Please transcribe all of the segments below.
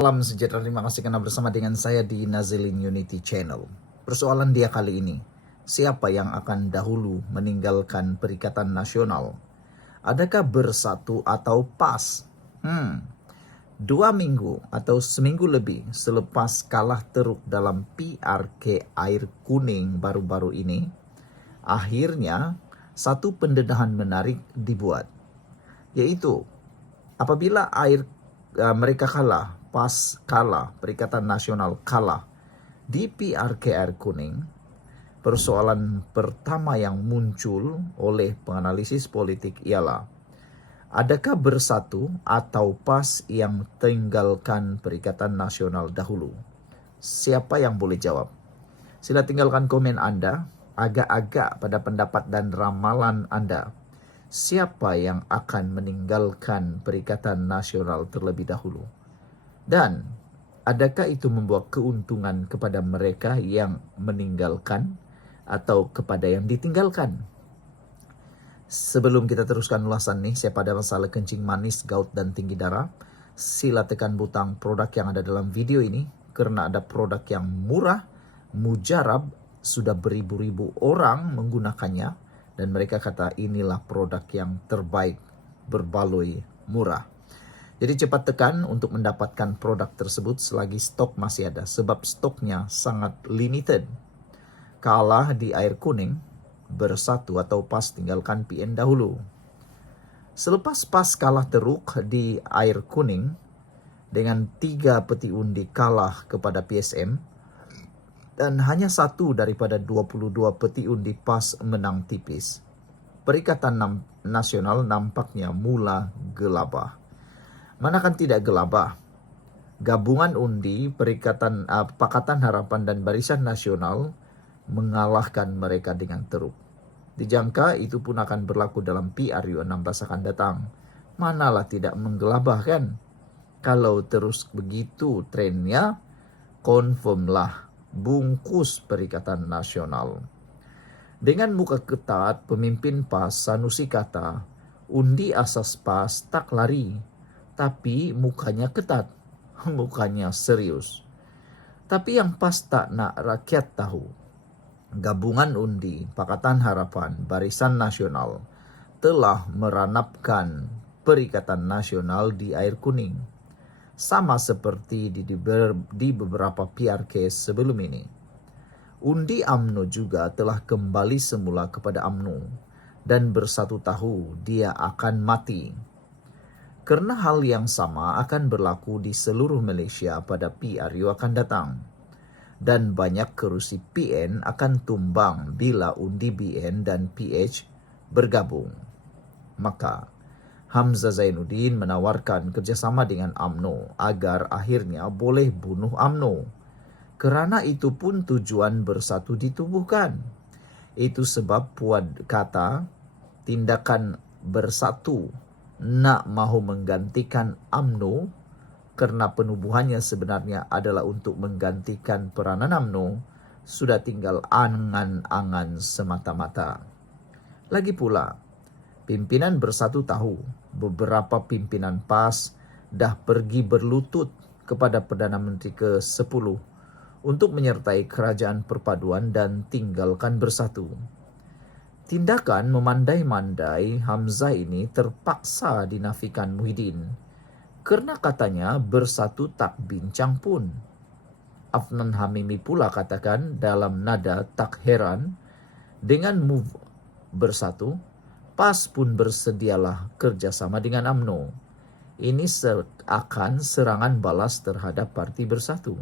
Salam sejahtera, terima kasih karena bersama dengan saya di Nazilin Unity Channel. Persoalan dia kali ini, siapa yang akan dahulu meninggalkan Perikatan Nasional? Adakah bersatu atau PAS? 2 minggu atau seminggu lebih selepas kalah teruk dalam PRK Air Kuning baru-baru ini, akhirnya satu pendedahan menarik dibuat, yaitu apabila mereka kalah, PAS kalah, Perikatan Nasional kalah di PRK Air Kuning, persoalan pertama yang muncul oleh penganalisis politik ialah, adakah bersatu atau PAS yang tinggalkan Perikatan Nasional dahulu? Siapa yang boleh jawab? Sila tinggalkan komen Anda, agak-agak pada pendapat dan ramalan Anda. Siapa yang akan meninggalkan Perikatan Nasional terlebih dahulu? Dan adakah itu membawa keuntungan kepada mereka yang meninggalkan atau kepada yang ditinggalkan? Sebelum kita teruskan ulasan nih, siapa ada masalah kencing manis, gout, dan tinggi darah, sila tekan butang produk yang ada dalam video ini, karena ada produk yang murah, mujarab, sudah beribu-ribu orang menggunakannya, dan mereka kata inilah produk yang terbaik, berbaloi, murah. Jadi cepat tekan untuk mendapatkan produk tersebut selagi stok masih ada, sebab stoknya sangat limited. Kalah di air kuning, bersatu atau PAS tinggalkan PN dahulu. Selepas PAS kalah teruk di air kuning dengan 3 peti undi kalah kepada PSM dan hanya 1 daripada 22 peti undi PAS menang tipis, Perikatan Nasional nampaknya mula gelabah. Manakan tidak gelabah, gabungan undi Pakatan Harapan dan Barisan Nasional mengalahkan mereka dengan teruk. Dijangka itu pun akan berlaku dalam PRU 16 akan datang. Manalah tidak menggelabah kan? Kalau terus begitu trennya, confirmlah bungkus Perikatan Nasional. Dengan muka ketat, pemimpin PAS Sanusi kata, undi asas PAS tak lari, tapi mukanya ketat, mukanya serius. Tapi yang PAS tak nak rakyat tahu, gabungan undi Pakatan Harapan Barisan Nasional telah meranapkan Perikatan Nasional di air kuning, sama seperti di beberapa PRK sebelum ini. Undi UMNO juga telah kembali semula kepada UMNO dan bersatu tahu dia akan mati. Karena hal yang sama akan berlaku di seluruh Malaysia pada PRU akan datang. Dan banyak kerusi PN akan tumbang bila undi BN dan PH bergabung. Maka, Hamzah Zainuddin menawarkan kerjasama dengan UMNO agar akhirnya boleh bunuh UMNO. Kerana itu pun tujuan bersatu ditubuhkan. Itu sebab Puan kata tindakan bersatu nak mahu menggantikan UMNO karena penubuhannya sebenarnya adalah untuk menggantikan peranan UMNO, sudah tinggal angan-angan semata-mata. Lagi pula, pimpinan bersatu tahu beberapa pimpinan PAS dah pergi berlutut kepada Perdana Menteri ke-10 untuk menyertai kerajaan perpaduan dan tinggalkan bersatu. Tindakan memandai-mandai Hamzah ini terpaksa dinafikan Muhyiddin, kerana katanya bersatu tak bincang pun. Afnan Hamimi pula katakan dalam nada tak heran, dengan move bersatu, PAS pun bersedialah kerjasama dengan UMNO. Ini akan serangan balas terhadap parti bersatu.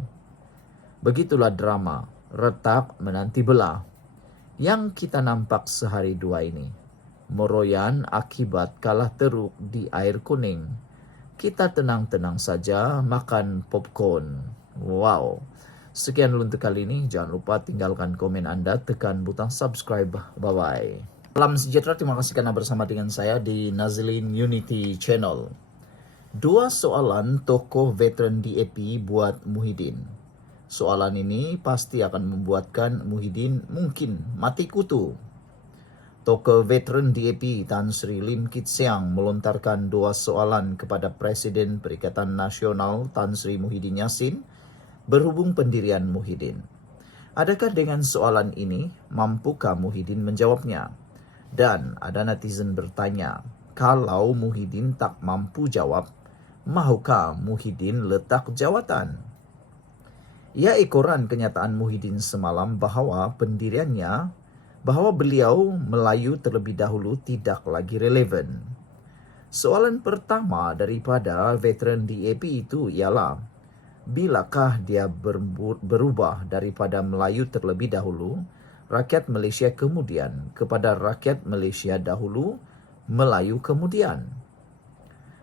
Begitulah drama, retak menanti belah, yang kita nampak sehari dua ini. Meroyan akibat kalah teruk di air kuning. Kita tenang-tenang saja makan popcorn. Wow. Sekian dulu untuk kali ini. Jangan lupa tinggalkan komen Anda, tekan butang subscribe. Bye-bye. Salam sejahtera, terima kasih karena bersama dengan saya di Nazilin Unity Channel. 2 soalan tokoh veteran DAP buat Muhyiddin. Soalan ini pasti akan membuatkan Muhyiddin mungkin mati kutu. Tokoh veteran DAP Tan Sri Lim Kit Siang melontarkan 2 soalan kepada Presiden Perikatan Nasional Tan Sri Muhyiddin Yassin berhubung pendirian Muhyiddin. Adakah dengan soalan ini mampukah Muhyiddin menjawabnya? Dan ada netizen bertanya, kalau Muhyiddin tak mampu jawab, mahukah Muhyiddin letak jawatan? Ia ekoran kenyataan Muhyiddin semalam bahwa bahwa beliau Melayu terlebih dahulu tidak lagi relevan. Soalan pertama daripada veteran DAP itu ialah, bilakah dia berubah daripada Melayu terlebih dahulu, rakyat Malaysia kemudian, kepada rakyat Malaysia dahulu, Melayu kemudian?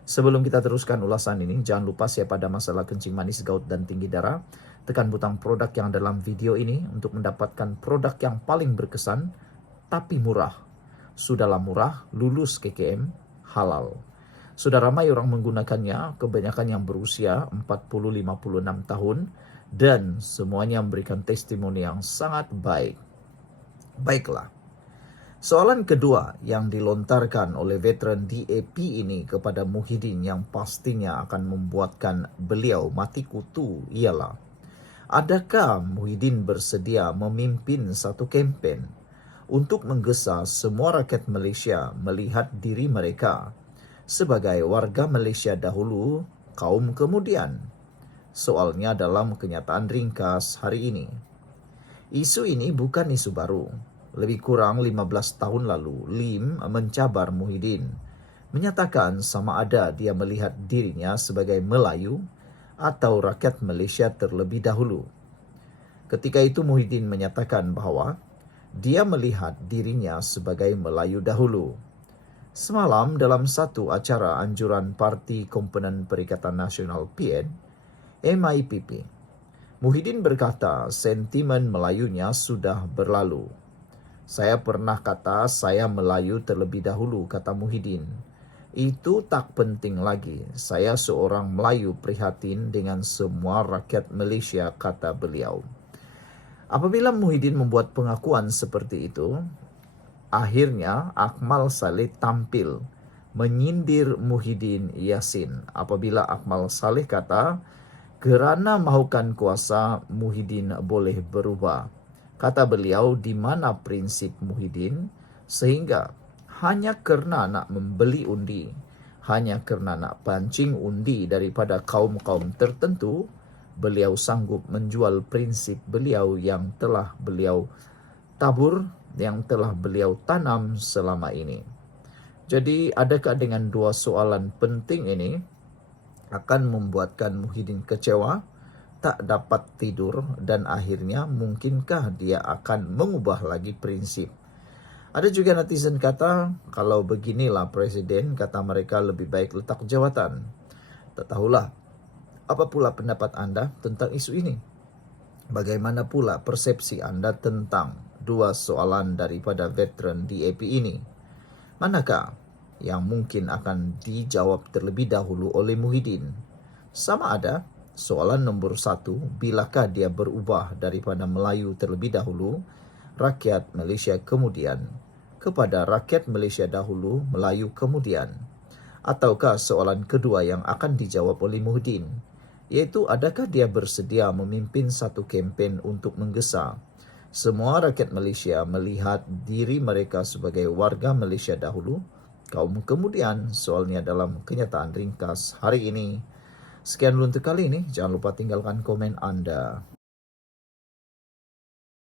Sebelum kita teruskan ulasan ini, jangan lupa share pada masalah kencing manis, gout dan tinggi darah. Tekan butang produk yang dalam video ini untuk mendapatkan produk yang paling berkesan tapi murah. Sudahlah murah, lulus KKM, halal. Sudah ramai orang menggunakannya, kebanyakan yang berusia 40-56 tahun dan semuanya memberikan testimoni yang sangat baik. Baiklah. Soalan kedua yang dilontarkan oleh veteran DAP ini kepada Muhyiddin yang pastinya akan membuatkan beliau mati kutu ialah, adakah Muhyiddin bersedia memimpin satu kempen untuk menggesa semua rakyat Malaysia melihat diri mereka sebagai warga Malaysia dahulu, kaum kemudian? Soalnya dalam kenyataan ringkas hari ini. Isu ini bukan isu baru. Lebih kurang 15 tahun lalu, Lim mencabar Muhyiddin, menyatakan sama ada dia melihat dirinya sebagai Melayu atau rakyat Malaysia terlebih dahulu. Ketika itu Muhyiddin menyatakan bahwa dia melihat dirinya sebagai Melayu dahulu. Semalam dalam satu acara anjuran Parti Komponen Perikatan Nasional PN, MIPP, Muhyiddin berkata sentimen Melayunya sudah berlalu. Saya pernah kata saya Melayu terlebih dahulu, kata Muhyiddin. Itu tak penting lagi. Saya seorang Melayu prihatin dengan semua rakyat Malaysia, kata beliau. Apabila Muhyiddin membuat pengakuan seperti itu, akhirnya Akmal Saleh tampil menyindir Muhyiddin Yassin. Apabila Akmal Saleh kata, kerana mahukan kuasa Muhyiddin boleh berubah. Kata beliau, di mana prinsip Muhyiddin sehingga hanya kerana nak membeli undi, hanya kerana nak pancing undi daripada kaum-kaum tertentu, beliau sanggup menjual prinsip beliau yang telah beliau tabur, yang telah beliau tanam selama ini. Jadi adakah dengan 2 soalan penting ini akan membuatkan Muhyiddin kecewa, tak dapat tidur, dan akhirnya mungkinkah dia akan mengubah lagi prinsip? Ada juga netizen kata, kalau beginilah presiden, kata mereka lebih baik letak jawatan. Tak tahulah, apa pula pendapat anda tentang isu ini? Bagaimana pula persepsi anda tentang 2 soalan daripada veteran DAP ini? Manakah yang mungkin akan dijawab terlebih dahulu oleh Muhyiddin? Sama ada soalan nombor 1, bilakah dia berubah daripada Melayu terlebih dahulu, rakyat Malaysia kemudian, kepada rakyat Malaysia dahulu, Melayu kemudian? Ataukah soalan kedua yang akan dijawab oleh Muhyiddin, iaitu adakah dia bersedia memimpin satu kempen untuk menggesa semua rakyat Malaysia melihat diri mereka sebagai warga Malaysia dahulu, kaum kemudian? Soalnya dalam kenyataan ringkas hari ini. Sekian dulu untuk kali ini. Jangan lupa tinggalkan komen anda.